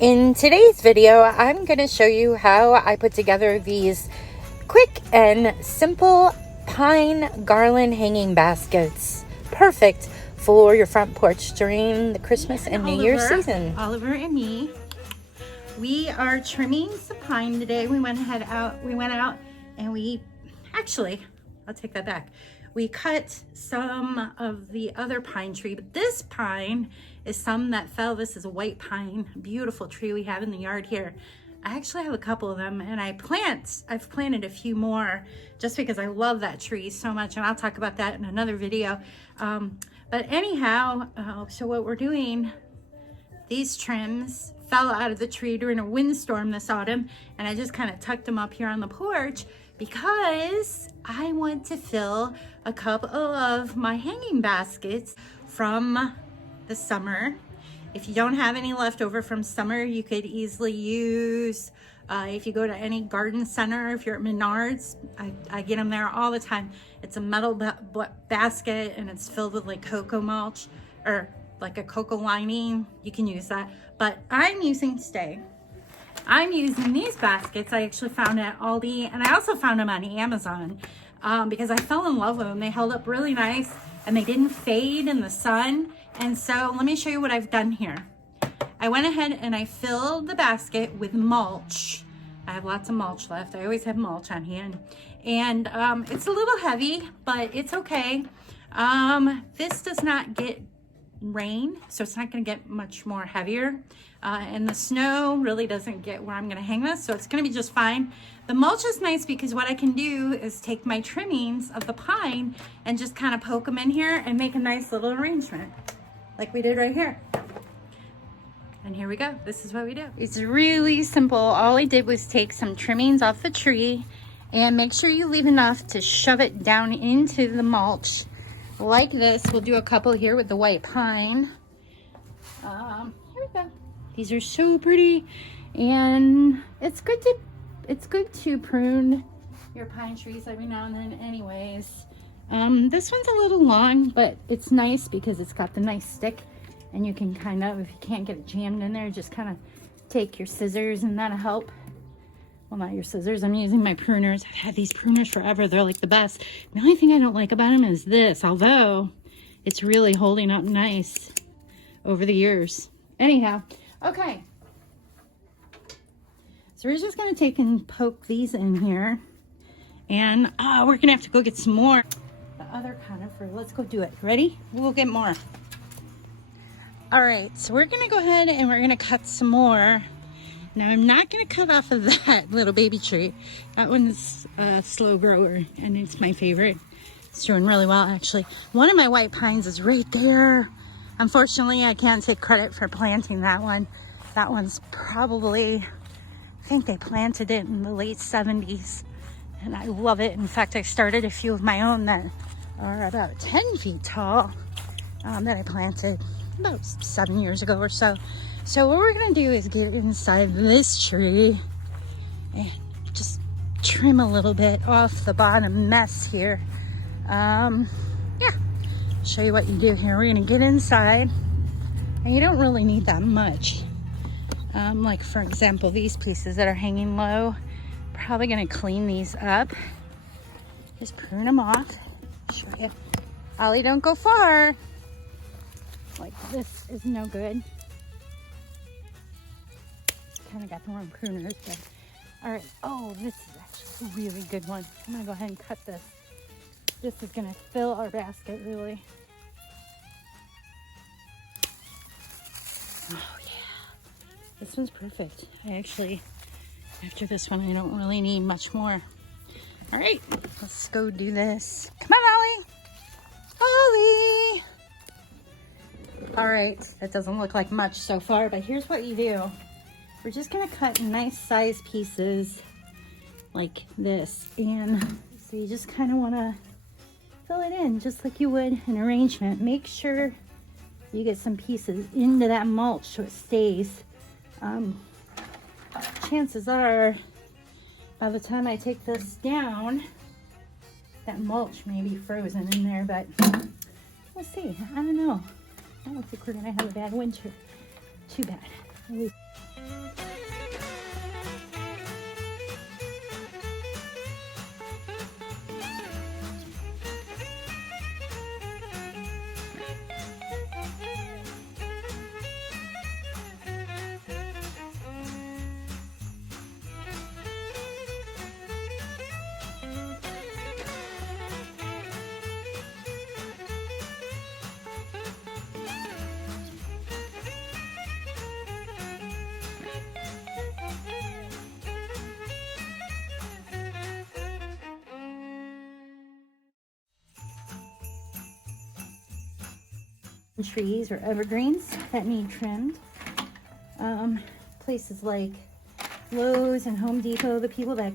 In today's video, I'm going to show you how I put together these quick and simple pine garland hanging baskets. Perfect for your front porch during the Christmas and New Year's season. Oliver and me, we are trimming some pine today. We went out and we actually, I'll take that back. We cut some of the other pine tree, but this pine is some that fell. This is a white pine, beautiful tree we have in the yard here. I actually have a couple of them, and I've planted a few more just because I love that tree so much, and I'll talk about that in another video. But anyhow, so what we're doing, these trims fell out of the tree during a windstorm this autumn, and I just kind of tucked them up here on the porch because I want to fill a couple of my hanging baskets from the summer. If you don't have any left over from summer, you could easily use, if you go to any garden center, if you're at Menards, I get them there all the time. It's a metal basket and it's filled with like cocoa mulch or like a cocoa lining. You can use that, but I'm using these baskets I actually found at Aldi, and I also found them on Amazon because I fell in love with them. They held up really nice and they didn't fade in the sun. And so let me show you what I've done here. I went ahead and I filled the basket with mulch. I have lots of mulch left. I always have mulch on hand. And it's a little heavy, but it's okay. This does not get rain, so it's not going to get much more heavier. And the snow really doesn't get where I'm going to hang this, so it's going to be just fine. The mulch is nice because what I can do is take my trimmings of the pine and just kind of poke them in here and make a nice little arrangement like we did right here. And here we go. This is what we do. It's really simple. All I did was take some trimmings off the tree and make sure you leave enough to shove it down into the mulch like this. We'll do a couple here with the white pine. Here we go. These are so pretty, and it's good to prune your pine trees every now and then anyways. This one's a little long, but it's nice because it's got the nice stick, and you can kind of, if you can't get it jammed in there, just kind of take your scissors and that'll help. Well, not your scissors, I'm using my pruners. I've had these pruners forever. They're like the best. The only thing I don't like about them is this, although it's really holding up nice over the years. Anyhow, okay. So we're just gonna take and poke these in here. And we're gonna have to go get some more. The other conifer, let's go do it. Ready? We'll get more. All right, so we're gonna go ahead and we're gonna cut some more. Now I'm not gonna cut off of that little baby tree. That one's a slow grower and it's my favorite. It's doing really well actually. One of my white pines is right there. Unfortunately, I can't take credit for planting that one. That one's probably, I think they planted it in the late 70s. And I love it. In fact, I started a few of my own that are about 10 feet tall that I planted about 7 years ago or so. So what we're gonna do is get inside this tree and just trim a little bit off the bottom mess here. Yeah, show you what you do here. We're gonna get inside, and you don't really need that much. Like for example, these pieces that are hanging low, probably gonna clean these up. Just prune them off. Show you. Ollie, don't go far. Like this is no good. Kind of got the wrong pruners, but all right. Oh, this is actually a really good one. I'm gonna go ahead and cut this. This is gonna fill our basket, really. Oh yeah, this one's perfect. I actually, after this one, I don't really need much more. All right, let's go do this. Come on, Ollie. Ollie. All right, that doesn't look like much so far, but here's what you do. We're just gonna cut nice size pieces like this. And so you just kind of wanna fill it in just like you would an arrangement. Make sure you get some pieces into that mulch so it stays. Chances are, by the time I take this down, that mulch may be frozen in there, but we'll see. I don't know. I don't think we're gonna have a bad winter. Too bad. trees or evergreens that need trimmed. Places like Lowe's and Home Depot, the people that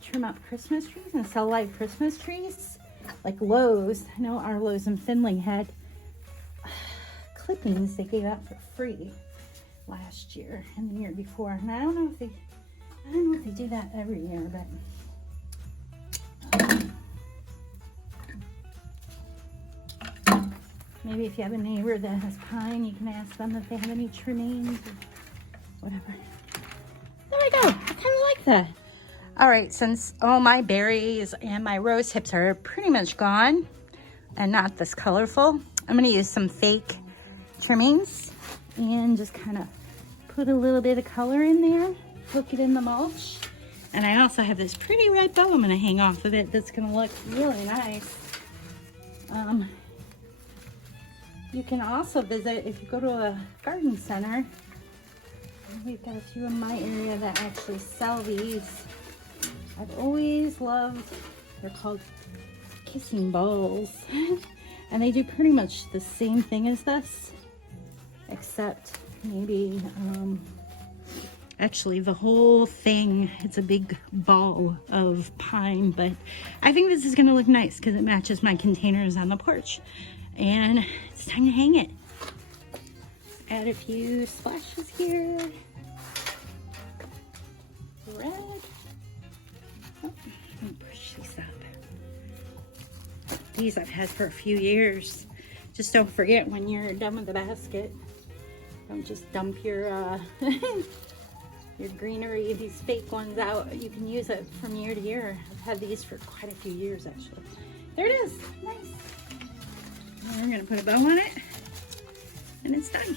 trim up Christmas trees and sell live Christmas trees, like Lowe's. I know our Lowe's in Findlay had clippings they gave out for free last year and the year before, and I don't know if they do that every year, but maybe if you have a neighbor that has pine, you can ask them if they have any trimmings or whatever. There we go. I kind of like that. All right, since all my berries and my rose hips are pretty much gone and not this colorful, I'm going to use some fake trimmings and just kind of put a little bit of color in there, hook it in the mulch. And I also have this pretty red bow I'm going to hang off of it that's going to look really nice. You can also visit, if you go to a garden center, we've got a few in my area that actually sell these. I've always loved, they're called kissing bowls. And they do pretty much the same thing as this, except maybe, actually the whole thing, it's a big ball of pine, but I think this is gonna look nice because it matches my containers on the porch. And it's time to hang it. Add a few splashes here. Red. Oh, let me push these up. These I've had for a few years. Just don't forget when you're done with the basket. Don't just dump your your greenery, these fake ones out. You can use it from year to year. I've had these for quite a few years actually. There it is. Nice. And we're gonna put a bow on it and it's done.